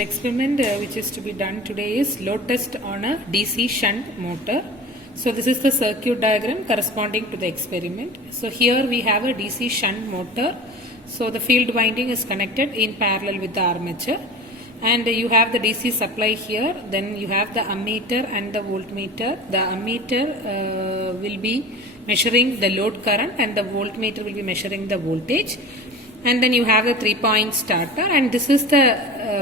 the experiment which is to be done today is load test on a DC shunt motor. So this is the circuit diagram corresponding to the experiment. So here we have a DC shunt motor. So the field winding is connected in parallel with the armature, and you have the DC supply here. Then you have the ammeter and the voltmeter. The ammeter will be measuring the load current and the voltmeter will be measuring the voltage. And then you have a 3-point starter, and this is the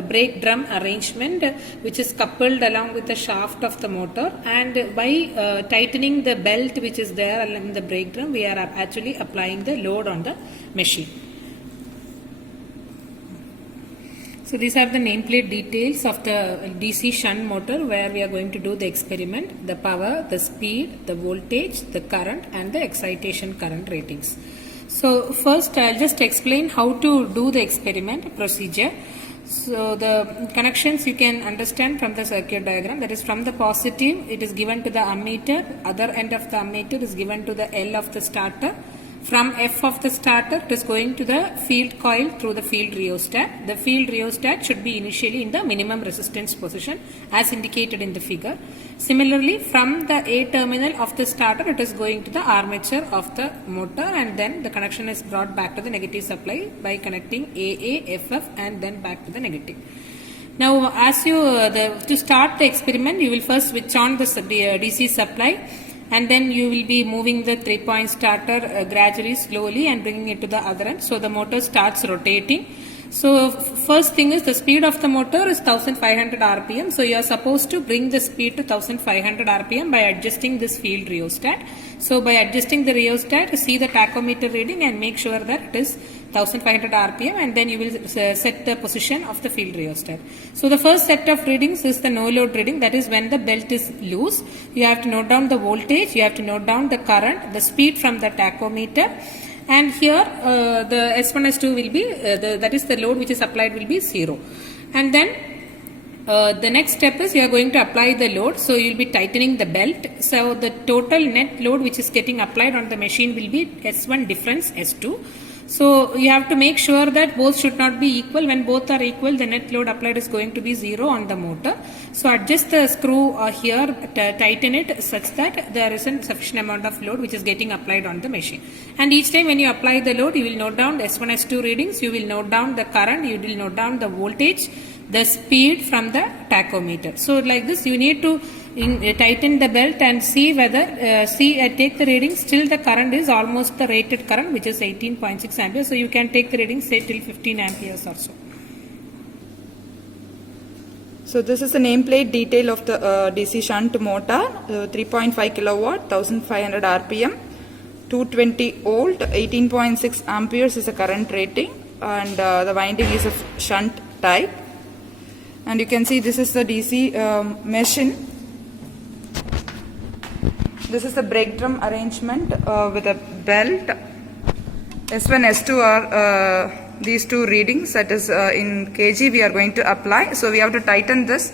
brake drum arrangement which is coupled along with the shaft of the motor, and by tightening the belt which is there in the brake drum, we are actually applying the load on the machine. So these are the nameplate details of the DC shunt motor where we are going to do the experiment: the power, the speed, the voltage, the current, and the excitation current ratings. So first I'll just explain how to do the experiment procedure. So the connections you can understand from the circuit diagram. That is, from the positive it is given to the ammeter, other end of the ammeter is given to the L of the starter. From F of the starter it is going to the field coil through the field rheostat. The field rheostat should be initially in the minimum resistance position as indicated in the figure. Similarly, from the A terminal of the starter it is going to the armature of the motor, and then the connection is brought back to the negative supply by connecting AA, FF, and then back to the negative. Now as you to start the experiment, you will first switch on the DC supply, and then you will be moving the 3-point starter gradually, slowly, and bringing it to the other end. So the motor starts rotating. So first thing is the speed of the motor is 1500 rpm. So you are supposed to bring the speed to 1500 rpm by adjusting this field rheostat. So by adjusting the rheostat, see the tachometer reading and make sure that it is 1500 rpm, and then you will set the position of the field rheostat. So the first set of readings is the no load reading, that is when the belt is loose. You have to note down the voltage, you have to note down the current, the speed from the tachometer, and here the S1 S2 will be that is the load which is applied will be 0. And then the next step is you are going to apply the load. So you will be tightening the belt. So the total net load which is getting applied on the machine will be S1 difference S2. So you have to make sure that both should not be equal. When both are equal, the net load applied is going to be 0 on the motor. So adjust the screw here, tighten it such that there isn't sufficient amount of load which is getting applied on the machine. And each time when you apply the load, you will note down the S1, S2 readings, you will note down the current, you will note down the voltage, the speed from the tachometer. So like this, you need to tighten the belt and see whether take the reading. Still the current is almost the rated current, which is 18.6 amperes. So you can take the reading, say till 15 amperes or so. So this is the nameplate detail of the DC shunt motor, 3.5 kilowatt, 1500 rpm, 220 volt, 18.6 amperes is the current rating, and the winding is of shunt type. And you can see this is the DC machine. This is the brake drum arrangement with a belt. S1, S2 are these two readings, that is in kg we are going to apply. So we have to tighten this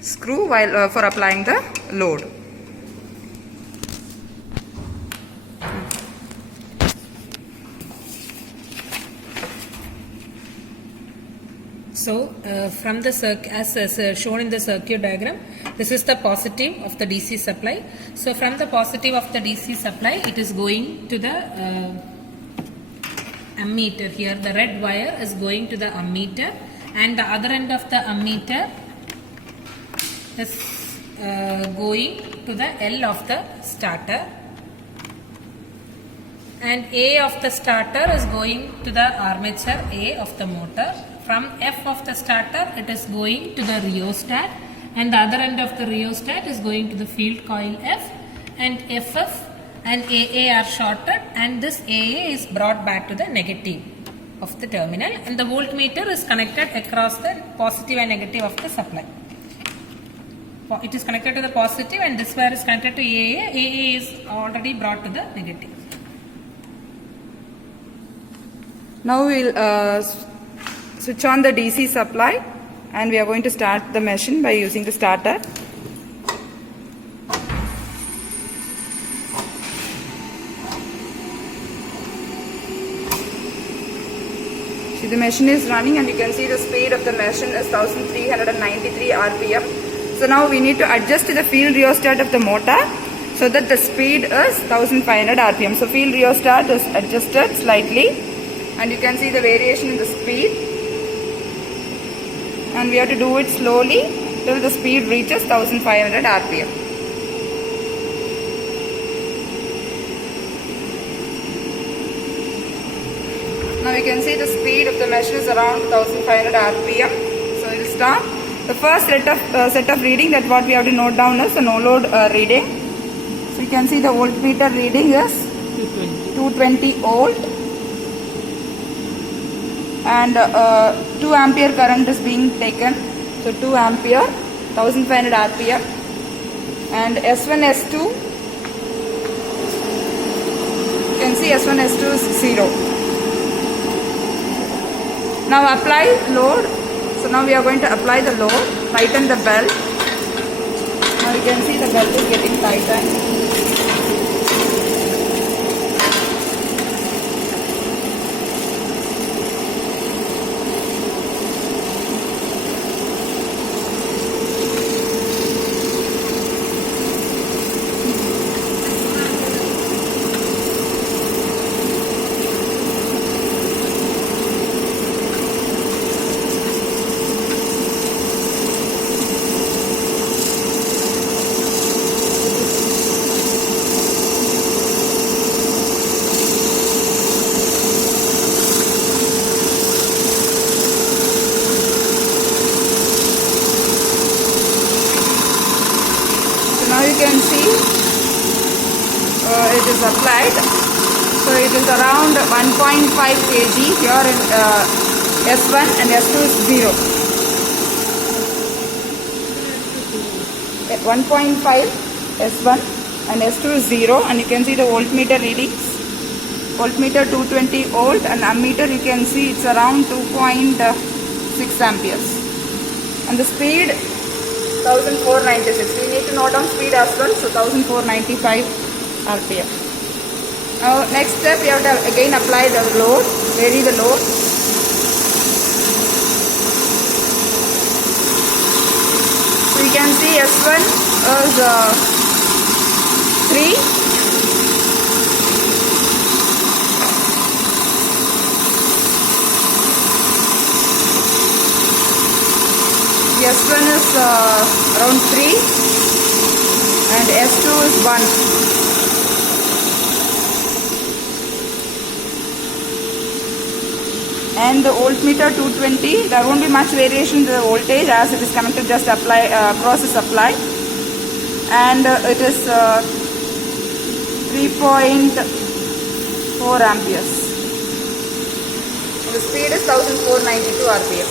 screw while for applying the load. So from the as shown in the circuit diagram, this is the positive of the DC supply. So from the positive of the DC supply, it is going to the ammeter. Here the red wire is going to the ammeter, and the other end of the ammeter is going to the L of the starter, and A of the starter is going to the armature A of the motor. From F of the starter it is going to the rheostat, and the other end of the rheostat is going to the field coil F, and FF and AA are shorted, and this AA is brought back to the negative of the terminal, and the voltmeter is connected across the positive and negative of the supply. It is connected to the positive, and this wire is connected to AA. AA is already brought to the negative. Now we will switch on the DC supply, and we are going to start the machine by using the starter. See, the machine is running and you can see the speed of the machine is 1393 RPM. So now we need to adjust the field rheostat of the motor so that the speed is 1500 RPM. So field rheostat is adjusted slightly and you can see the variation in the speed. And we have to do it slowly till the speed reaches 1500 RPM. Now you can see the speed of the machine is around 1500 RPM. So it will start. The first set of reading that what we have to note down is the no load reading. So you can see the voltmeter reading is 220 volt and 2 ampere current is being taken. So 2 ampere, 1500 RPM and S1, S2. You can see S1, S2 is 0. Now apply load. So now we are going to apply the load, tighten the belt. Now you can see the belt is getting tightened. You can see it is applied. So it is around 1.5 kg here in S1 and S2 is 0. 1.5 S1 and S2 is 0 and you can see the voltmeter readings. Voltmeter 220 volt and ammeter you can see it's around 2.6 amperes. And the speed 1496. We need to note down speed as well. So 1495 RPM. Now next step we have to again apply the load, vary the load. So you can see S1 is 3. S1 is around 3 and S2 is 1. And the voltmeter 220, there won't be much variation in the voltage as it is connected just apply process supply, and it is 3.4 amperes. The speed is 1492 RPM.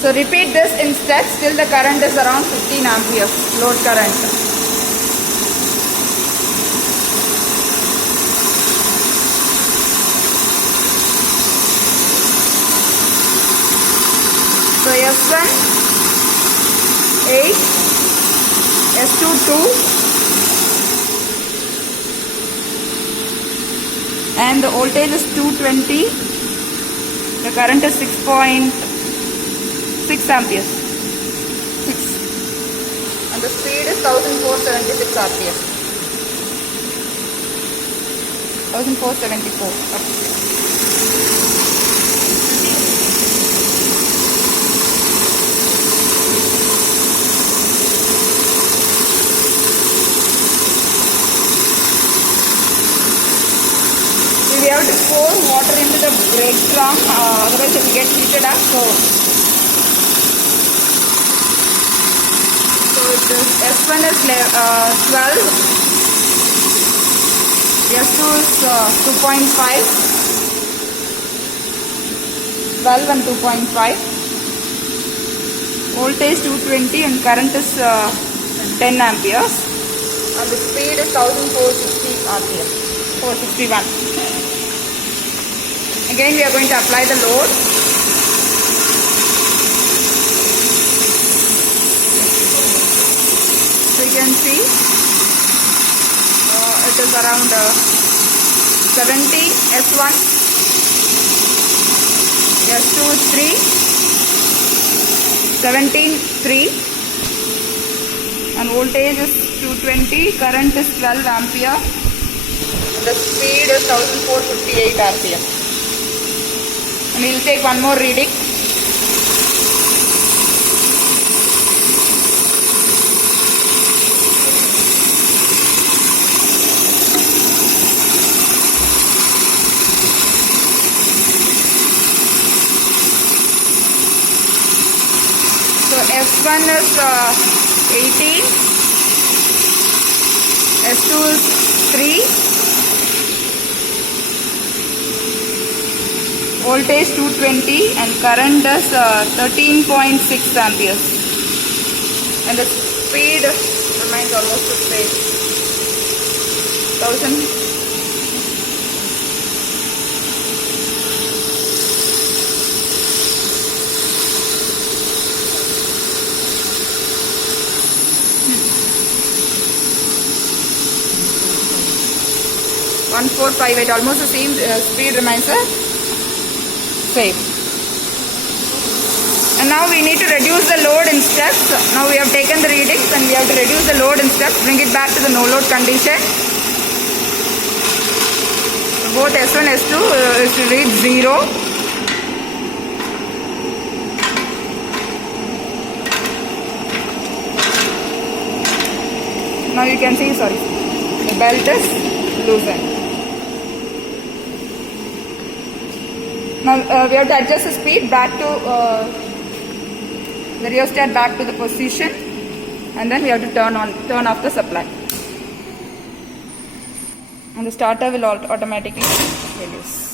So repeat this in steps till the current is around 15 amperes, load current. So S1 8, S2 2 and the voltage is 220, the current is 6.6 amperes, 6, and the speed is 1476 RPM, 1474 RPM. We have to pour water into the brake drum, otherwise it will get heated up. So it is S1 is 12, S2 is 2.5, 12 and 2.5, voltage 220 and current is 10 amperes and the speed is 1460 RPM, 461. Again we are going to apply the load. So you can see it is around 70 S1 S2 is 3, 17.3, and voltage is 220, current is 12 ampere, the speed is 1458 rpm. And we will take one more reading. So S1 is 18, S2 is 3, voltage 220 and current is 13.6 amperes, and the speed remains almost the same, 1000. One 458, almost the same speed remains the same. And now we need to reduce the load in steps. Now we have taken the readings and we have to reduce the load in steps, bring it back to the no load condition. Both S1 and S2 should reach 0. Now you can see, sorry, the belt is loosened. Now we have to adjust the speed back to the rheostat back to the position, and then we have to turn off the supply, and the starter will automatically release.